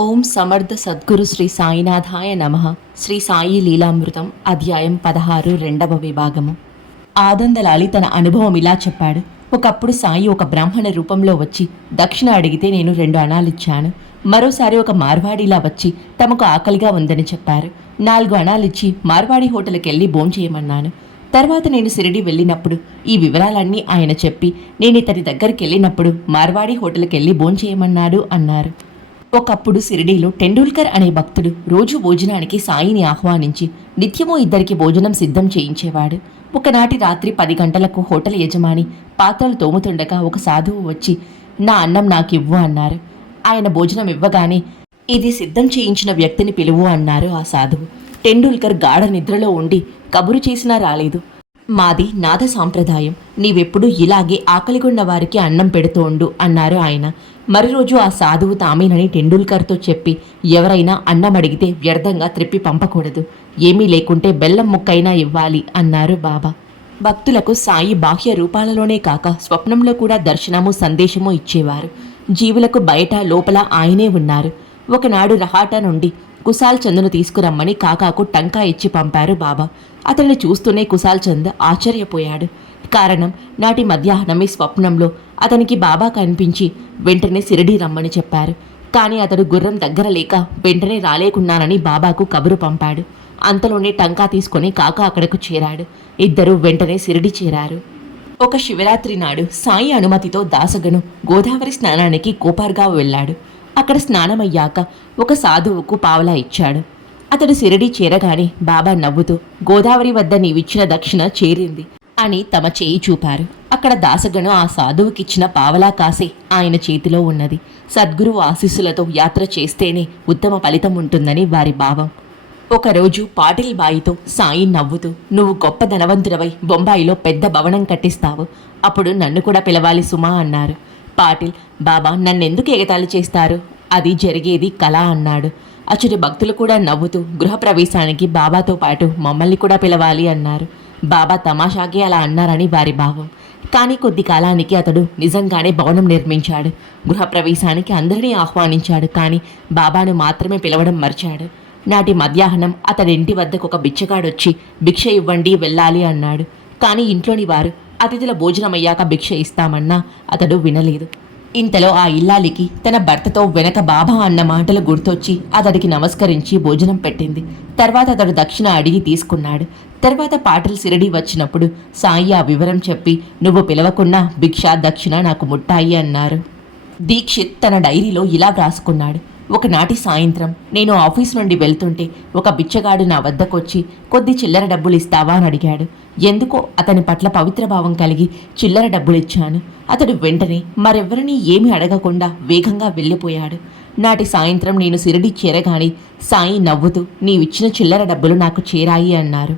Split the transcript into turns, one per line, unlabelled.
ఓం సమర్థ సద్గురు శ్రీ సాయినాథాయ నమ. శ్రీ సాయి లీలామృతం అధ్యాయం పదహారు రెండవ విభాగము. ఆదందలాలి తన అనుభవం ఇలా చెప్పాడు. ఒకప్పుడు సాయి ఒక బ్రాహ్మణ రూపంలో వచ్చి దక్షిణ అడిగితే నేను రెండు అణాలిచ్చాను మరోసారి ఒక మార్వాడిలా వచ్చి తమకు ఆకలిగా ఉందని చెప్పారు. నాలుగు అణాలిచ్చి మార్వాడి హోటల్కి వెళ్ళి భోంచేయమన్నాను తర్వాత నేను సిరిడి వెళ్ళినప్పుడు ఈ వివరాలన్నీ ఆయన చెప్పి నేను ఇతని దగ్గరికి వెళ్ళినప్పుడు మార్వాడి హోటల్కి వెళ్ళి భోంచేయమన్నాడు అన్నారు. ఒకప్పుడు సిరిడీలో టెండూల్కర్ అనే భక్తుడు రోజు భోజనానికి సాయిని ఆహ్వానించి నిత్యము ఇద్దరికి భోజనం సిద్ధం చేయించేవాడు. ఒకనాటి రాత్రి పది గంటలకు హోటల్ యజమాని పాత్రలు తోముతుండగా ఒక సాధువు వచ్చి నా అన్నం నాకివ్వు అన్నారు. ఆయన భోజనం ఇవ్వగానే ఇది సిద్ధం చేయించిన వ్యక్తిని పిలువు అన్నారు ఆ సాధువు. టెండూల్కర్ గాఢ నిద్రలో ఉండి కబురు చేసినా రాలేదు. మాది నాద సాంప్రదాయం. నీవెప్పుడు ఇలాగే ఆకలిగొండ వారికి అన్నం పెడుతూ ఉండు అన్నారు ఆయన. మరి రోజు ఆ సాధువు తామేనని టెండూల్కర్తో చెప్పి ఎవరైనా అన్నం అడిగితే వ్యర్థంగా త్రిప్పి పంపకూడదు. ఏమీ లేకుంటే బెల్లం ముక్కైనా ఇవ్వాలి అన్నారు బాబా. భక్తులకు సాయి బాహ్య రూపాలలోనే కాక స్వప్నంలో కూడా దర్శనము సందేశము ఇచ్చేవారు. జీవులకు బయట లోపల ఆయనే ఉన్నారు. ఒకనాడు రహాటా నుండి కుశాల్ చంద్ను తీసుకురమ్మని కాకాకు టంకా ఇచ్చి పంపారు బాబా. అతన్ని చూస్తూనే కుశాల్ చంద్ ఆశ్చర్యపోయాడు. కారణం నాటి మధ్యాహ్నమే స్వప్నంలో అతనికి బాబా కనిపించి వెంటనే సిరిడి రమ్మని చెప్పారు. కానీ అతడు గుర్రం దగ్గర లేక వెంటనే రాలేకున్నానని బాబాకు కబురు పంపాడు. అంతలోనే టంకా తీసుకొని కాకా అక్కడకు చేరాడు. ఇద్దరూ వెంటనే సిరిడి చేరారు. ఒక శివరాత్రి నాడు సాయి అనుమతితో దాసగను గోదావరి స్నానానికి కోపార్గా వెళ్ళాడు. అక్కడ స్నానమయ్యాక ఒక సాధువుకు పావలా ఇచ్చాడు. అతడు సిరిడి చేరగానే బాబా నవ్వుతూ గోదావరి వద్ద నీవిచ్చిన దక్షిణ చేరింది అని తమ చేయి చూపారు. అక్కడ దాసగను ఆ సాధువుకిచ్చిన పావలా కాసే ఆయన చేతిలో ఉన్నది. సద్గురువు ఆశీస్సులతో యాత్ర చేస్తేనే ఉత్తమ ఫలితం ఉంటుందని వారి భావం. ఒకరోజు పాటిల్ బాయితో సాయి నవ్వుతూ నువ్వు గొప్ప ధనవంతుడవై బొంబాయిలో పెద్ద భవనం కట్టిస్తావు. అప్పుడు నన్ను కూడా పిలవాలి సుమా అన్నారు. పాటిల్ బాబా నన్నెందుకు ఎగతాళి చేస్తారు? అది జరిగేది కళ అన్నాడు. అచ్చటి భక్తులు కూడా నవ్వుతూ గృహప్రవేశానికి బాబాతో పాటు మమ్మల్ని కూడా పిలవాలి అన్నారు. బాబా తమాషాకే అలా అన్నారని వారి భావం. కానీ కొద్ది కాలానికి అతడు నిజంగానే భవనం నిర్మించాడు. గృహప్రవేశానికి అందరినీ ఆహ్వానించాడు. కానీ బాబాను మాత్రమే పిలవడం మర్చాడు. నాటి మధ్యాహ్నం అతడి ఇంటి వద్దకు ఒక బిచ్చగాడొచ్చి భిక్ష ఇవ్వండి వెళ్ళాలి అన్నాడు. కానీ ఇంట్లోని వారు అతిథుల భోజనమయ్యాక భిక్ష ఇస్తామన్నా అతడు వినలేదు. ఇంతలో ఆ ఇల్లాలికి తన భర్తతో వెనక బాబా అన్న మాటలు గుర్తొచ్చి అతడికి నమస్కరించి భోజనం పెట్టింది. తర్వాత అతడు దక్షిణ అడిగి తీసుకున్నాడు. తర్వాత పాటలు సిరడి వచ్చినప్పుడు సాయి ఆ వివరం చెప్పి నువ్వు పిలవకున్నా భిక్ష దక్షిణ నాకు ముట్టాయి అన్నారు. దీక్షిత్ తన డైరీలో ఇలా వ్రాసుకున్నాడు. ఒకనాటి సాయంత్రం నేను ఆఫీస్ నుండి వెళ్తుంటే ఒక బిచ్చగాడు నా వద్దకొచ్చి కొద్ది చిల్లర డబ్బులు ఇస్తావా అని అడిగాడు. ఎందుకో? అతని పట్ల పవిత్ర భావం కలిగి చిల్లర డబ్బులు ఇచ్చాను అతడు వెంటనే మరెవ్వరినీ ఏమీ అడగకుండా వేగంగా వెళ్ళిపోయాడు. నాటి సాయంత్రం నేను సిరడి చేరగానే సాయి నవ్వుతూ నీవిచ్చిన చిల్లర డబ్బులు నాకు చేరాయి అన్నారు.